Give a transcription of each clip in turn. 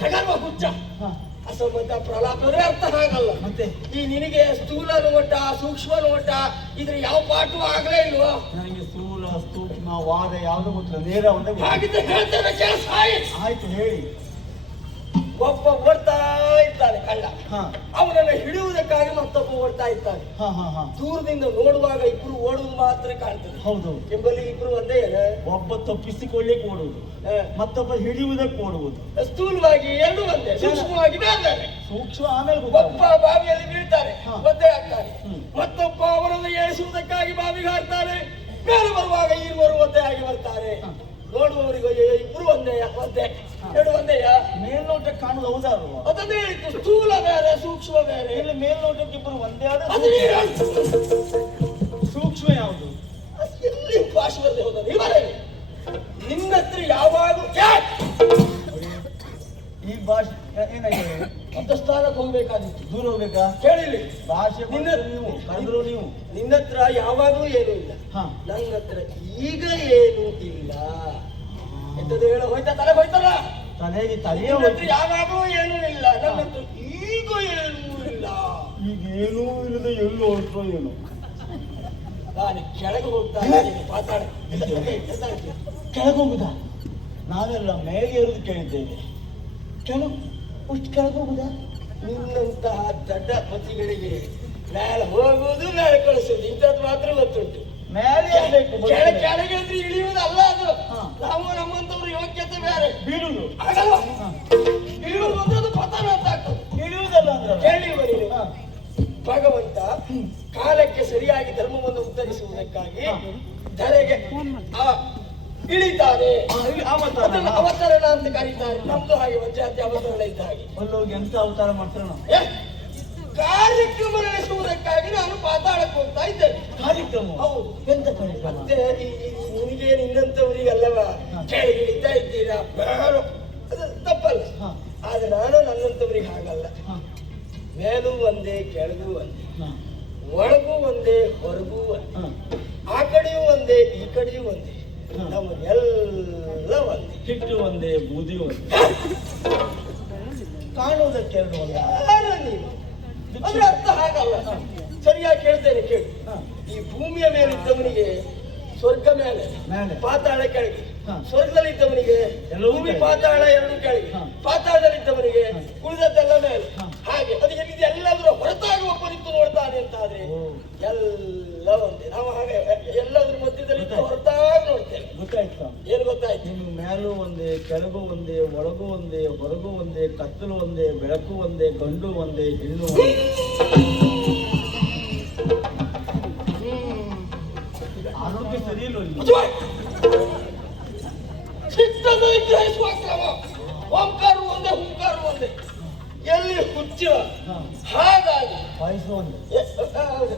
ಹಾಗಲ್ವಾ ಹುಚ್ಚ ಅಸಂಬದ್ಧ ಪ್ರಲಾಪವೇ ಅರ್ಥ ಆಗಲ್ಲ. ಮತ್ತೆ ಈ ನಿನಗೆ ಸ್ಥೂಲ ನೋಟ ಸೂಕ್ಷ್ಮ ನೋಟ ಇದ್ರ ಯಾವ ಪಾಠವೂ ಆಗ್ಲೇ ಇಲ್ವಾ? ನನಗೆ ಸ್ಥೂಲ ಸೂಕ್ಷ್ಮ ವಾದ ಯಾವ್ದು ಗೊತ್ತಿಲ್ಲ, ನೇರ ಒಂದೇ. ಹಾಗಿದ್ರೆ ಹೇಳ್ತೇನೆ ಕೆಲಸ ಆಯ್ತು ಹೇಳಿ. ಒಬ್ಬ ಓಡ್ತಾ ಇರ್ತಾನೆ ಕಳ್ಳ, ಅವನನ್ನ ಹಿಡಿಯುವುದಕ್ಕಾಗಿ ಮತ್ತೊಬ್ಬ ಓಡ್ತಾ ಇರ್ತಾನೆ. ದೂರದಿಂದ ನೋಡುವಾಗ ಇಬ್ರು ಓಡುವುದು ಮಾತ್ರ ಕಾಣ್ತದೆ. ಹೌದು, ಎಂಬಲ್ಲಿ ಇಬ್ರು ಒಂದೇ. ಒಬ್ಬ ತಪ್ಪಿಸಿಕೊಳ್ಳಿಕ್ಕೆ ಓಡುವುದು, ಮತ್ತೊಬ್ಬ ಹಿಡಿಯುವುದಕ್ಕೆ ಓಡುವುದು. ಸ್ಥೂಲವಾಗಿ ಎರಡು ಒಂದೇ, ಸೂಕ್ಷ್ಮವಾಗಿ ಬೇರೆ. ಸೂಕ್ಷ್ಮ ಆಮೇಲೆ ಒಬ್ಬ ಬಾವಿಯಲ್ಲಿ ಬೀಳ್ತಾನೆ, ಒದ್ದೆ ಆಗ್ತಾನೆ. ಮತ್ತೊಬ್ಬ ಅವರನ್ನು ಏಳಿಸುವುದಕ್ಕಾಗಿ ಬಾವಿಗೆ ಹಾಕ್ತಾನೆ. ಮೇಲೆ ಬರುವಾಗ ಇರುವರು ಒದ್ದೆ ಆಗಿ ಬರ್ತಾರೆ. ನೋಡುವವರಿಗೆ ಇಬ್ರು ಒಂದೇ ಒಂದೇ ಎರಡು ಒಂದೇಯ? ಮೇಲ್ನೋಟಕ್ಕೆ ಕಾಣುದು ಹೌದಲ್ವಾ? ಅದನ್ನೇ ಹೇಳಿದ್ದು, ಸ್ಥೂಲ ಬೇರೆ ಸೂಕ್ಷ್ಮ ಬೇರೆ. ಇಲ್ಲಿ ಮೇಲ್ನೋಟಕ್ಕೆ ಇಬ್ಬರು ಒಂದೇ ಆದ. ಸೂಕ್ಷ್ಮ ಯಾವುದು? ಎಲ್ಲಿ ಭಾಷೆ ಹೋದ ಇವರೇ ನಿನ್ನ ಹತ್ರ ಯಾವಾಗ ಈ ಭಾಷೆ ಏನಾಗಿದೆ? ಅಂತ ಸ್ಥಾನಕ್ಕೆ ಹೋಗ್ಬೇಕಾದಿತ್ತು. ದೂರ ಹೋಗ್ಬೇಕಾ? ಕೇಳಿಲಿ ಭಾಷೆ ನೀವು ಕರೆದ್ರು ನೀವು. ನಿನ್ನ ಹತ್ರ ಯಾವಾಗೂ ಏನೂ ಇಲ್ಲ, ನನ್ನ ಹತ್ರ ಈಗ ಏನೂ ಇಲ್ಲ. ಎಂತದ್ದು ಹೇಳ ಹೋಯ್ತಾ? ತಲೆ ಹೋಯ್ತಲ್ಲ, ತಲೆಗೆ ತಲೆಯ ಯಾವಾಗೂ ಏನೂ ಇಲ್ಲ, ನನ್ನ ಹತ್ರ ಈಗ ಏನೂ ಇಲ್ಲ. ಈಗ ಏನೂ ಇಲ್ಲದೆ ಎಲ್ಲಿ ಹೊರಟೋ ಏನು? ನಾನು ಕೆಳಗೆ ಹೋಗ್ತಾ ಮಾತಾಡ. ಕೆಳಗೆ ಹೋಗುದಾ? ನಾವೆಲ್ಲ ಮೇಲೆ ಇರೋದು ಕೇಳಿದ್ದೇವೆ. ಅಷ್ಟು ಕೆಳಗೆ ಹೋಗುದಾ? ನಿನ್ನಂತಹ ದಡ್ಡ ಪತಿಗಳಿಗೆ ಮೇಲೆ ಹೋಗುವುದು ಮೇಲೆ ಕಳಿಸುವುದು ಇಂಥದ್ದು ಮಾತ್ರ ಗೊತ್ತುಂಟು. ಮೇಲೆ ಕೆಳಗೆ ಅಂದ್ರೆ ಇಳಿಯುವುದಲ್ಲ ಅದು. ನಾವು ನಮ್ಮಂತವ್ರ ಯೋಗ್ಯತೆ ಬೇರೆ. ಬೀಳುವುದು ಆಗಲ್ಲ, ಬೀಳುವುದು ಅಂದ್ರೆ ಅದು ಪತನ ಅಂತ ಆಗ್ತದೆ. ಇಳಿಯುವುದಲ್ಲ ಅಂದ್ರೆ ಕೇಳಿಲ್ವ ನೀನು? ಭಗವಂತ ಕಾಲಕ್ಕೆ ಸರಿಯಾಗಿ ಧರ್ಮವನ್ನು ಉತ್ತರಿಸುವುದಕ್ಕಾಗಿ ಧರೆಗೆ ಇಳಿತಾರೆ, ಅವತರಣ ಅಂತ ಕರೀತಾರೆ. ನಮ್ದು ಹಾಗೆ ವಜ್ರಾತಿ ಅವತರಣ ಇದ್ದ ಹಾಗೆ. ಅಲ್ಲೋಗಿ ಎಂತ ಅವತಾರ ಮಾಡ್ತಾರೆ ನಾವು? ಕಾರ್ಯಕ್ರಮ ನಡೆಸುವುದಕ್ಕಾಗಿ ನಾನು ಪಾತಾಳಕ್ಕೆ ಹೋಗ್ತಾ ಇದ್ದೇನೆ. ಕಾರ್ಯಕ್ರಮ? ಹೌದು. ಎಂತ ಕಾರ್ಯಕ್ರಮ? ಮತ್ತೆ ನಿನಗೆ ನಿನ್ನಂತವರಿಗಲ್ಲವ ಕೆಳಗೆ ಇಳಿತಾ ಇದ್ದೀರಾ, ತಪ್ಪಲ್ಲ. ಆದ್ರೆ ನಾನು ನನ್ನಂತವರಿಗೆ ಹಾಗಲ್ಲ. ಮೇಲೂ ಒಂದೇ ಕೆಳಗೂ ಒಂದೇ, ಒಳಗೂ ಒಂದೇ ಹೊರಗೂ ಒಂದೇ, ಆ ಕಡೆಯೂ ಒಂದೇ ಈ ಕಡೆಯೂ ಒಂದೇ, ನಮಗೆಲ್ಲ ಒಂದೇ. ಹಿಟ್ಟು ಒಂದೇ ಬೂದಿ ಒಂದೇ, ಕಾಣುವುದಕ್ಕೆ ಎರಡು ಒಂದೇ. ನೀನು ಅಂದ್ರೆ ಅರ್ಥ ಹಾಗಲ್ಲ. ಸರಿಯಾಗಿ ಕೇಳ್ತೇನೆ ಕೇಳು. ಈ ಭೂಮಿಯ ಮೇಲಿದ್ದವನಿಗೆ ಸ್ವರ್ಗ ಮೇಲೆ, ಪಾತಾಳ ಕೆಳಗೆ. ಸ್ವರ್ಗದಲ್ಲಿದ್ದವನಿಗೆ ಭೂಮಿ ಪಾತಾಳ ಎರಡು ಕೆಳಗೆ, ಪಾತಾಳದಲ್ಲಿದ್ದವನಿಗೆ ಉಳಿದದ್ದೆಲ್ಲ ಮೇಲೆ. ಹಾಗೆ ಅದು ಎಲ್ಲಿದೆ ಎಲ್ಲದರ ಹೊರತಾಗಿ ಒಬ್ಬ ನಿಂತು ನೋಡ್ತಾನೆ ಅಂತ ಆದ್ರೆ ಎಲ್ಲ ಒಂದೇ. ನಾವು ಹಾಗೆ ಎಲ್ಲದ್ರ ಮಧ್ಯದಲ್ಲಿ ಹೊರತಾಗಿ ನೋಡ್ತೇವೆ. ಗೊತ್ತಾಯ್ತಾ? ಏನು ಗೊತ್ತಾಯ್ತು? ನಿಮ್ಗೆ ಮೇಲೂ ಒಂದೇ ಕೆಳಗೂ ಒಂದೇ ಒಳಗೂ ಒಂದೇ ಹೊರಗೂ ಒಂದೇ, ಕತ್ತಲು ಒಂದೇ ಬೆಳಕು ಒಂದೇ, ಗಂಡು ಒಂದೇ ಹೆಣ್ಣು ಒಂದೇ. ಆರೋಗ್ಯ ಸರಿ ಇಲ್ಲ. ಚಿತ್ತದ ಗ್ರಹಿಸುವ ಕ್ರಮ ಓಂಕಾರು ಒಂದೇ ಹುಂಕಾರು ಒಂದೇ. ಎಲ್ಲಿ ಹುಚ್ಚ ಹಾಗಾಗಿ ಪಾಯಿಸುವ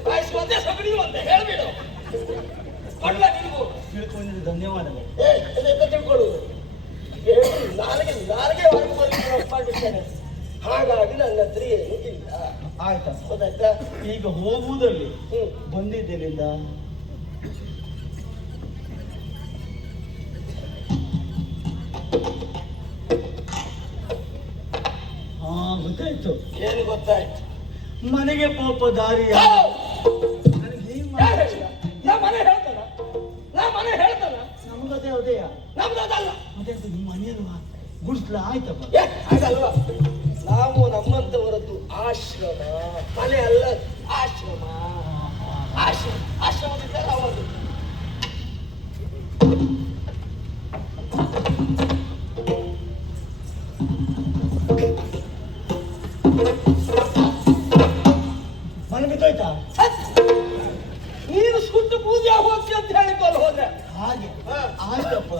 ಕಾಯಿಸುವಂತೆ ಸಗಣಿ ಒಂದೇ. ಹೇಳ್ಬಿಡು ಕೊಡ್ಲ ನಿನಗೂ ತಿಳ್ಕೊಂಡಿದ್ದು ಧನ್ಯವಾದಗಳು. ತಿಳ್ಕೊಳ್ಳುವುದು ನಾಲ್ಗೆ ಹೊರಗೆ ಮಾಡಿಬಿಡ್ತೇನೆ. ಹಾಗಾಗಿ ನನ್ನ ಹತ್ರ ಏನು ಇಲ್ಲ. ಆಯ್ತಾ? ಗೊತ್ತಾಯ್ತಾ? ಈಗ ಹೋಗುವುದಲ್ಲಿ ಬಂದಿದ್ದೇನಿಂದ ಗೊತ್ತಾಯ್ತು. ಏನು ಗೊತ್ತಾಯ್ತು? ಮನೆಗೆ ಪಾಪ ದಾರಿ. ಮನೆ ಹೇಳ್ತಾನ ನಮ್ಗದೇ ಹೌದೆಯ? ನಮ್ದಲ್ಲ. ಮತ್ತೆ ನಿಮ್ಮ ಮನೆಯಲ್ವಾ ಗುಡಿಸ್ಲ? ಆಯ್ತಪ್ಪ, ಹಾಗಲ್ವಾ? ನಾವು ನಮ್ಮಂತವರದ್ದು ಆಶ್ರಮ, ಮನೆ ಅಲ್ಲ ಆಶ್ರಮ. ಆಶ್ರಮದಿಂದ ನಾವು ಮನೆ ಬಿದ್ದೋಯ್ತಾ? ನೀನು ಸುಟ್ಟು ಪೂಜೆ ಹೋಗ್ತಿ ಅಂತ ಹೇಳಿಕೊಂಡು ಹೋದ್ರೆ ಹಾಗೆ. ಆಯ್ತಪ್ಪ,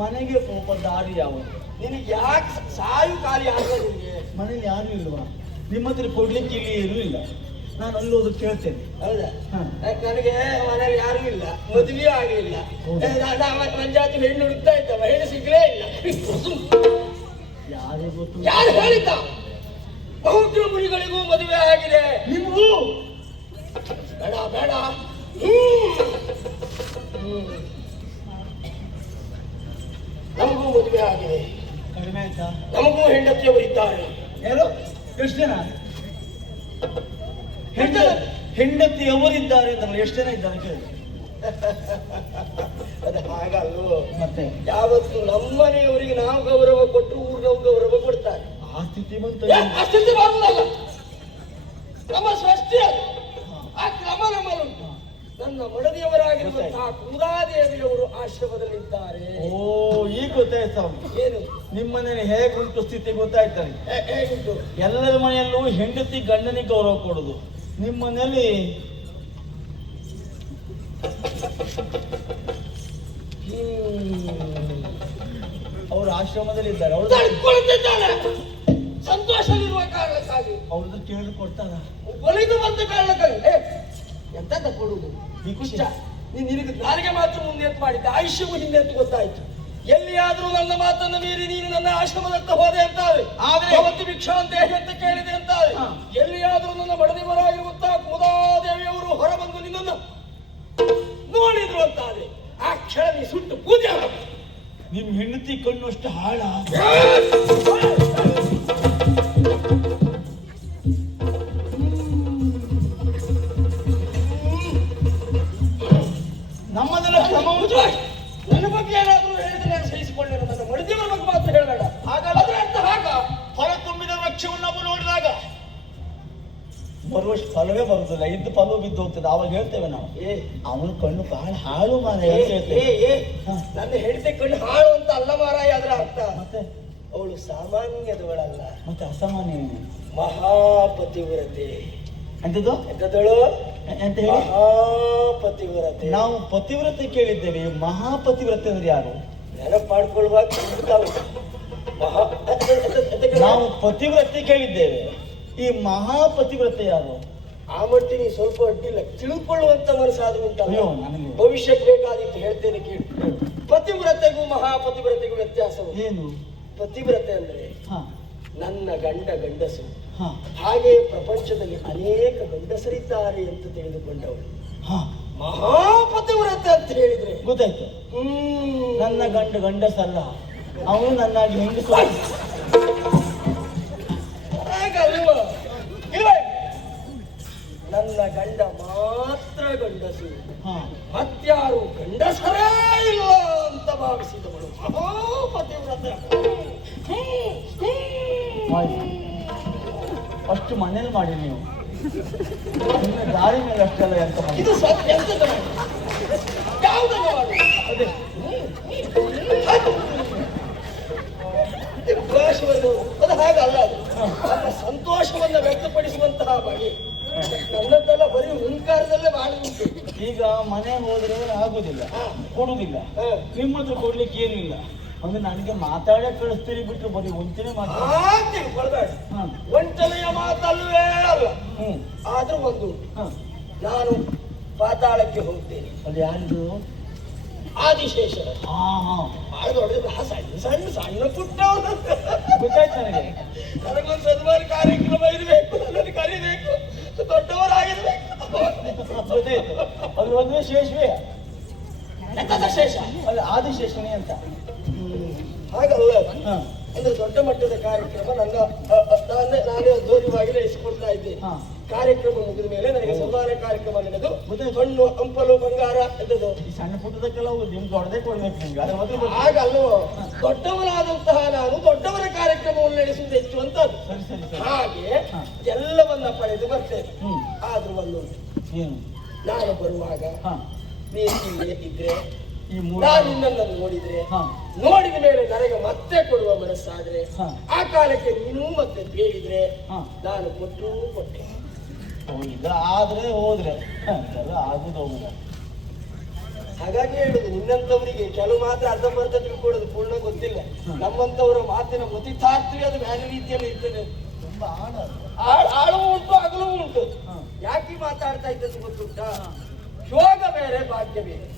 ಮನೆಗೆ ಪಾಪ ದಾರಿ ಯಾವುದು? ನಿನಗೆ ಯಾಕೆ ಸಾಯು ಖಾಲಿ ಆಗ? ನಿನಗೆ ಮನೇಲಿ ಯಾರು ಇಲ್ವಾ? ನಿಮ್ಮ ಹತ್ರ ಕೊಡ್ಲಿಕ್ಕೆ ಇಲ್ಲಿ ಏನೂ ಇಲ್ಲ. ನಾನು ಅಲ್ಲೋದು ಕೇಳ್ತೇನೆ. ಹೌದಾ? ನನಗೆ ಮನೇಲಿ ಯಾರು ಇಲ್ಲ, ಮದುವೆ ಆಗಿಲ್ಲ. ಮಂಜಾತಿ ಹೆಣ್ಣು ಹುಡುಕ್ತಾ ಇದ್ದವ, ಹೆಣ್ಣು ಸಿಗ್ಲೇ ಇಲ್ಲ. ಯಾರೇ ಗೊತ್ತು? ಯಾರು ಹೇಳಿದ್ದ? ಬಹುದ್ರ ಮುನಿಗಳಿಗೂ ಮದುವೆ ಆಗಿದೆ. ನಿಮಗೂ? ಬೇಡ ಬೇಡ. ನಮಗೂ ಮದುವೆ ಆಗಿದೆ. ಕಡಿಮೆ ಆಯ್ತಾ? ನಮಗೂ ಹೆಂಡತಿಯವರಿದ್ದಾರೆ. ಯಾರು? ಎಷ್ಟು ಜನ? ಹೆಂಡತಿಯವರಿದ್ದಾರೆ ಅಂತಲ್ಲ, ಎಷ್ಟು ಜನ ಇದ್ದಾರೆ ಕೇಳಿ. ಅದು ಹಾಗಲ್ವೋ? ಮತ್ತೆ ಯಾವತ್ತು ನಮ್ಮನೆಯವರಿಗೆ ನಾವು ಗೌರವ ಕೊಟ್ಟು ಊರಿನವ್ರು ಗೌರವ ಕೊಡ್ತಾರೆ. ಆ ಸ್ಥಿತಿ ಬಂತು. ಆ ಸ್ಥಿತಿ ಬರುವುದಲ್ಲ, ನಮ್ಮ ಸೃಷ್ಟಿ ಅದು. ಆ ಕ್ರಮ ನಮ್ಮಲ್ಲುಂಟು. ನನ್ನ ಮಡದಿಯವರಾಗಿರುವಂತಹ ಕುಂದಾದೇವಿಯವರು ಆಶ್ರಮದಲ್ಲಿದ್ದಾರೆ. ಓ, ಈಗ ಗೊತ್ತಾಯ್ತು. ಏನು ನಿಮ್ಮನೇಲಿ ಹೇಗುಂಟು ಸ್ಥಿತಿ ಗೊತ್ತಾಯ್ತಾರೆ. ಹೇಗುಂಟು? ಎಲ್ಲರ ಮನೆಯಲ್ಲೂ ಹೆಂಡತಿ ಗಂಡನಿಗೆ ಗೌರವ ಕೊಡುದು. ನಿಮ್ಮ ಮನೆಯಲ್ಲಿ ಅವರು ಆಶ್ರಮದಲ್ಲಿ ಇದ್ದಾರೆ. ಅವರು ಸಂತೋಷವಿರುವ ಕಾರಣಕ್ಕಾಗಿ ಅವ್ರದ್ದು ಕೇಳಿ ಕೊಡ್ತಾರ. ಒಲಿದು ಬಂದ ಕಾರಣಕ್ಕಾಗಿ ಎಂತ ಕೊಡುದು ಇಷ್ಟ. ನಿನಗೆ ನಾಲಿಗೆ ಮಾತ್ರ ಮುಂದೆ ಎತ್ತು ಮಾಡಿದ್ದೆ, ಆಯುಷ್ಯವು ಹಿಂದೆ ಎತ್ತು ಗೊತ್ತಾಯ್ತು. ಎಲ್ಲಿಯಾದ್ರೂ ನನ್ನ ಮಾತನ್ನು ಮೀರಿ ನೀನು ನನ್ನ ಆಶ್ರಮದತ್ತ ಹೋದೆ ಅಂತಾರೆ, ಭವತಿ ಭಿಕ್ಷಾ ಅಂತ ಹೇಗೆ ಕೇಳಿದೆ ಅಂತಾರೆ. ಎಲ್ಲಿಯಾದ್ರೂ ನನ್ನ ಬಡದಿವರಾಗಿರುವಂತಹ ಕುಮುದಾದೇವಿಯವರು ಹೊರಬಂದು ನಿನ್ನನ್ನು ನೋಡಿದ್ರು ಅಂತಾರೆ, ಆ ಕ್ಷಣ ನೀ ಸುಟ್ಟು ಪೂಜೆ. ನಿಮ್ ಹೆಂಡತಿ ಕಣ್ಣು ಅಷ್ಟು ಹಾಳ. ನಮ್ಮದೆಲ್ಲ ನನ್ನ ಬಗ್ಗೆ ಏನಾದ್ರೂ ಹೇಳಿದ್ರೆ ನಾನು ಸಹಿಸಿಕೊಳ್ಳೇನು, ನನ್ನ ಮಡದಿಯವರ ಬಗ್ಗೆ ಮಾತ್ರ ಹೇಳಬೇಡ. ಹಾಗಾದ್ರೆ ಅರ್ಥ ಹಾಗ ಹೊರ ತುಂಬಿದ ವೃಕ್ಷವನ್ನು ನೋಡಿದಾಗ ಬರುವಷ್ಟು ಫಲವೇ ಬರುದಿಲ್ಲ, ಇದ್ದು ಫಲವು ಬಿದ್ದು ಹೋಗ್ತದೆ. ಅವಾಗ ಹೇಳ್ತೇವೆ ನಾವು, ಅವನ ಕಣ್ಣು ಬಹಳ ಹಾಳು ಮಾರ. ನನ್ನ ಹೆಂಡತಿ ಕಣ್ಣು ಹಾಳು ಅಂತ ಅಲ್ಲ ಮಾರಾಯ. ಅದರ ಅರ್ಥ ಮತ್ತೆ ಅವಳು ಸಾಮಾನ್ಯದವಳಲ್ಲ, ಮತ್ತೆ ಅಸಾಮಾನ್ಯ, ಮಹಾಪತಿವ್ರತೆ. ಎಂತದ್ದು? ಎಂತದಳು ಎಂತ ಹೇಳಿ? ಮಹಾಪತಿವ್ರತೆ. ನಾವು ಪತಿವ್ರತೆ ಕೇಳಿದ್ದೇವೆ, ಮಹಾಪತಿವ್ರತೆ ಅಂದ್ರೆ ಯಾರು? ನೆನಪು ಮಾಡ್ಕೊಳ್ಳುವಾಗ ನಾವು ಪತಿವ್ರತೆ ಕೇಳಿದ್ದೇವೆ, ಈ ಮಹಾಪತಿವ್ರತೆ ಯಾರು? ಆ ಮಟ್ಟಿಗೆ ಸ್ವಲ್ಪ ಅಡ್ಡಿಲ್ಲ, ತಿಳ್ಕೊಳ್ಳುವಂತ ಮನಸ್ಸಾದ್ರೂ ಉಂಟಲ್ಲ. ನನಗೆ ಭವಿಷ್ಯಕ್ಕೆ ಬೇಕಾದಿತ್ತು ಹೇಳ್ತೇನೆ ಕೇಳಿ. ಪತಿವ್ರತೆಗೂ ಮಹಾಪತಿವ್ರತೆಗೂ ವ್ಯತ್ಯಾಸವು ಏನು? ಪತಿವ್ರತೆ ಅಂದ್ರೆ ನನ್ನ ಗಂಡಸು, ಹಾಗೆ ಪ್ರಪಂಚದಲ್ಲಿ ಅನೇಕ ಗಂಡಸರಿದ್ದಾರೆ ಅಂತ ತಿಳಿದುಕೊಂಡವಳು. ಮಹಾಪತಿವ್ರತೆ ಅಂತ ಹೇಳಿದ್ರೆ ಗೊತ್ತಾಯ್ತು. ನನ್ನ ಗಂಡಸಲ್ಲ, ಅವನು ನನ್ನಾಗಿ ಹೆಂಗಸು. ಹಾಗಲ್ವ? ನನ್ನ ಗಂಡ ಮಾತ್ರ ಗಂಡಸು, ಮತ್ಯಾರು ಗಂಡಸರೇ ಇಲ್ಲ ಅಂತ ಭಾವಿಸಿದವಳು ಮಹಾಪತಿವ್ರತೆ. ಅಷ್ಟು ಮನೇಲಿ ಮಾಡಿ ನೀವು ನಿಮ್ಮ ದಾರಿ ಮೇಲೆ ಅಷ್ಟೆಲ್ಲ ಎಂತ ಮಾಡಿ. ಇದು ಎಂತದ ಯಾವುದನ್ನ ಮಾಡಿ? ಅದೇ ಭಾಷೆಯನ್ನು ಅದು ಹಾಗಲ್ಲ. ಅದು ನಮ್ಮ ಸಂತೋಷವನ್ನ ವ್ಯಕ್ತಪಡಿಸುವಂತಹ ಬಗೆ. ನನ್ನದೆಲ್ಲ ಬರೀ ಹುಂಕಾರದಲ್ಲೇ ಬಾಳ ಉಂಟು. ಈಗ ಮನೆ ಹೋದ್ರೆ ಆಗುದಿಲ್ಲ, ಕೊಡುದಿಲ್ಲ. ನಿಮ್ಮ ಹತ್ರ ಕೊಡ್ಲಿಕ್ಕೆ ಏನು ಇಲ್ಲ ಅಂದ್ರೆ ನನಗೆ ಮಾತಾಡೇ ಕಳಿಸ್ತೀರಿ ಬಿಟ್ರು ಬರೀ ಒಂಚನೆ ಮಾತಾಡ್ತೀನಿ. ಕೊಡಬೇಡ, ಒಂಟನೆಯ ಮಾತಲ್ವೇ ಅಲ್ಲ. ಆದ್ರೂ ಒಂದು, ನಾನು ಪಾತಾಳಕ್ಕೆ ಹೋಗ್ತೇನೆ. ಅದು ಯಾರಿದು? ಆದಿಶೇಷರ. ಬಹಳ ದೊಡ್ಡದು, ಸಣ್ಣ ಸಣ್ಣ ಪುಟ್ಟ ಗೊತ್ತಾಯ್ತು ನನಗೆ. ನನಗೊಂದು ಸನ್ಮಾನ ಕಾರ್ಯಕ್ರಮ ಇರಬೇಕು, ನನ್ನನ್ನು ಕರಿಬೇಕು, ದೊಡ್ಡವರಾಗಿರ್ಬೇಕು. ಗೊತ್ತಾಯ್ತು. ಅದು ಒಂದೇ ಶೇಷವೇ ಶೇಷ ಅದು ಆದಿಶೇಷನೇ ಅಂತ. ಹಾಗಲ್ಲ, ಅಂದ್ರೆ ದೊಡ್ಡ ಮಟ್ಟದ ಕಾರ್ಯಕ್ರಮ ನಾನೇ ಅದ್ಧೂರಿಯಾಗಿ ನಡೆಸಿಕೊಡ್ತಾ ಇದ್ದೇನೆ. ಕಾರ್ಯಕ್ರಮ ಮುಗಿದ ಮೇಲೆ ನನಗೆ ಸನ್ಮಾನ ಕಾರ್ಯಕ್ರಮ ನಡೆದು ಹಣ್ಣು ಹಂಪಲು ಬಂಗಾರ ಎಂದದು ಈ ಸಣ್ಣ ಪುಟ್ಟದಕ್ಕೆಲ್ಲ ನಿಮ್ಗೆ ದೊಡ್ಡದೇ ಕೊಡ್ಬೇಕು ನಿಮ್ಗೆ. ಹಾಗಲ್ವೋ? ದೊಡ್ಡವನಾದಂತಹ ನಾನು ದೊಡ್ಡವರ ಕಾರ್ಯಕ್ರಮವನ್ನು ನಡೆಸುವುದು ಹೆಚ್ಚು ಅಂತ. ಹಾಗೆ ಎಲ್ಲವನ್ನ ಪಡೆದು ಬರ್ತೇನೆ. ಆದ್ರೂ ಒಂದು, ನಾನು ಬರುವಾಗ ನೀನು ಇದ್ರೆ, ನಾನು ನಿನ್ನನ್ನು ನೋಡಿದ್ರೆ, ನೋಡಿದ ಮೇಲೆ ನನಗೆ ಮತ್ತೆ ಕೊಡುವ ಮನಸ್ಸಾದ್ರೆ, ಆ ಕಾಲಕ್ಕೆ ನೀನು ಮತ್ತೆ ಬೇಡಿದ್ರೆ ನಾನು ಕೊಟ್ಟೆ. ಆದ್ರೆ ಹೋದ್ರೆ ಆಗುದು ಹೋಗುದ. ಹಾಗಾಗಿ ಹೇಳುದು, ನಿನ್ನಂತವರಿಗೆ ಕೆಲವು ಮಾತ್ರ ಅರ್ಧಂಬರ್ಧ ತಿಳ್ಕೊಳ್ಳೋದು ಪೂರ್ಣ ಗೊತ್ತಿಲ್ಲ. ನಮ್ಮಂತವರ ಮಾತಿನ ಮತಿತಾರ್ತ್ವಿ ಅದು ಬೇರೆ ರೀತಿಯಲ್ಲಿ ಇರ್ತದೆ. ತುಂಬಾ ಆಳವೂ ಉಂಟು, ಅಗಲವೂ ಉಂಟು. ಯಾಕೆ ಮಾತಾಡ್ತಾ ಇದ್ದದ್ದು ಗೊತ್ತುಂಟ? ಯೋಗ ಬೇರೆ, ಭಾಗ್ಯ ಬೇರೆ.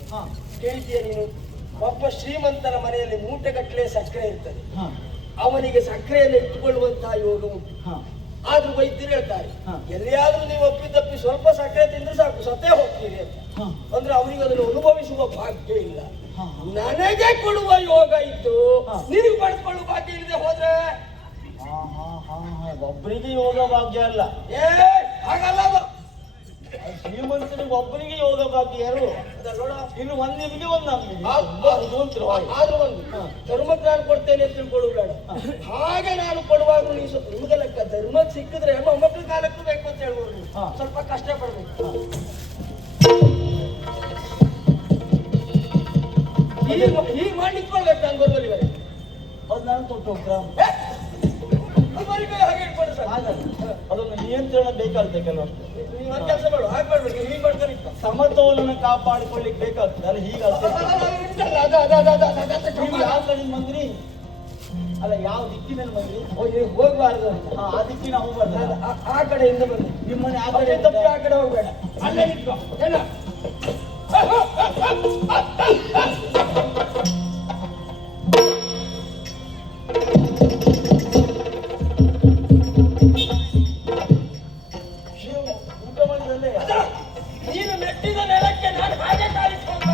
ಕೇಳ್ತೀಯ ನೀನು? ಒಬ್ಬ ಶ್ರೀಮಂತನ ಮನೆಯಲ್ಲಿ ಮೂಟೆಗಟ್ಟಲೆ ಸಕ್ಕರೆ ಇರ್ತದೆ, ಅವನಿಗೆ ಸಕ್ಕರೆಯನ್ನು ಇಟ್ಟುಕೊಳ್ಳುವಂತಹ ಯೋಗ ಉಂಟು. ಆದ್ರೂ ವೈದ್ಯರು ಹೇಳ್ತಾರೆ, ಎಲ್ಲಿಯಾದ್ರೂ ನೀವು ಒಪ್ಪಿತಪ್ಪಿ ಸ್ವಲ್ಪ ಸಕ್ಕರೆ ತಿಂದ್ರೆ ಸಾಕು, ಸತ್ತೇ ಹೋಗ್ತೀರಿ ಅಂತ. ಅಂದ್ರೆ ಅವನಿಗೆ ಅದನ್ನು ಅನುಭವಿಸುವ ಭಾಗ್ಯ ಇಲ್ಲ. ನನಗೆ ಕೊಡುವ ಯೋಗ ಇದ್ದು ನಿನಗೆ ಪಡ್ಕೊಳ್ಳುವ ಭಾಗ್ಯ ಇಲ್ಲದೆ ಹೋದ್ರೆ ಒಬ್ಬರಿಗೆ ಯೋಗ ಭಾಗ್ಯ ಅಲ್ಲ, ಏ ಹಾಗಲ್ಲ ಅದು. ಶ್ರೀಮಂತನಿಗೆ ಒಬ್ಬನಿಗೆ ಯೋಗ ಭಾಗ್ಯ ಯಾರು ನೋಡ, ಇನ್ನು ಒಂದ್ ನಿಮಗೆ ಒಂದ್ ನಮ್ಗೆ ಆದ್ರೂ ಒಂದು ಧರ್ಮಕ್ಕೆ ನಾನು ಕೊಡ್ತೇನೆ ಅಂತ ತಿಳ್ಕೊಳ್ಳುಬೇಡ. ಹಾಗೆ ನಾನು ಕೊಡುವಾಗ ನಿಮ್ಗೆ ಲೆಕ್ಕ ಧರ್ಮಕ್ಕೆ ಸಿಕ್ಕಿದ್ರೆ ಮೊಮ್ಮಕ್ಕಳ ಕಾಲಕ್ಕೂ ಬೇಕು ಅಂತ ಹೇಳ್ಬೋದು. ನೀವು ಸ್ವಲ್ಪ ಕಷ್ಟ ಪಡ್ಬೇಕು. ಹೀಗೆ ಮಾಡಿಟ್ಕೊಳ್ಬೇಕು ನಾನು ಬರುವಲ್ಲಿವರೆ. ಅದು ನಾನು ತೊಟ್ಟು ಹೋಗ್ತಾ ಹಾಗೆ ಇಟ್ಕೊಂಡು ಸರ್ ಅದೊಂದು ನಿಯಂತ್ರಣ ಬೇಕಾಗ್ತದೆ ಕೆಲವೊಂದು. ನೀವು ಒಂದು ಕೆಲಸ ಮಾಡು, ಹಾಗೆ ಮಾಡ್ಬೇಕು. ಹೀಗೆ ಮಾಡ್ತಾರೆ ಸಮತೋಲನ ಕಾಪಾಡಿಕೊಳ್ಳಿಕ್ಕೆ ಬೇಕಾಗ್ತದೆ. ಅಲ್ಲಿ ಹೀಗೆ ನೀವು ಯಾವ ಕಡೆ ಬಂದ್ರಿ? ಅಲ್ಲ, ಯಾವ ದಿಕ್ಕಿನಲ್ಲಿ ಬಂದ್ರಿ? ಹೋಗ್ಬಾರ್ದು ಅಂತ. ಆ ದಿಕ್ಕಿನ ಹೋಗ್ಬಾರ್ದು. ಆ ಕಡೆಯಿಂದ ಬಂದು ನಿಮ್ಮನೆ ಆ ಕಡೆ ತಪ್ಪಿ ಆ ಕಡೆ ಹೋಗ್ಬೇಡ, ಅಲ್ಲೇ ನಿಂತ್ಕೊ ಏನ. ಊಟ ಮಾಡಿದ್ರೆ ನೀನು ಮೆಟ್ಟಿದ ನೆಲಕ್ಕೆ ನಾನು ಹಾಗೆ ಕಾಲಿಸ್ಕೊಂಡು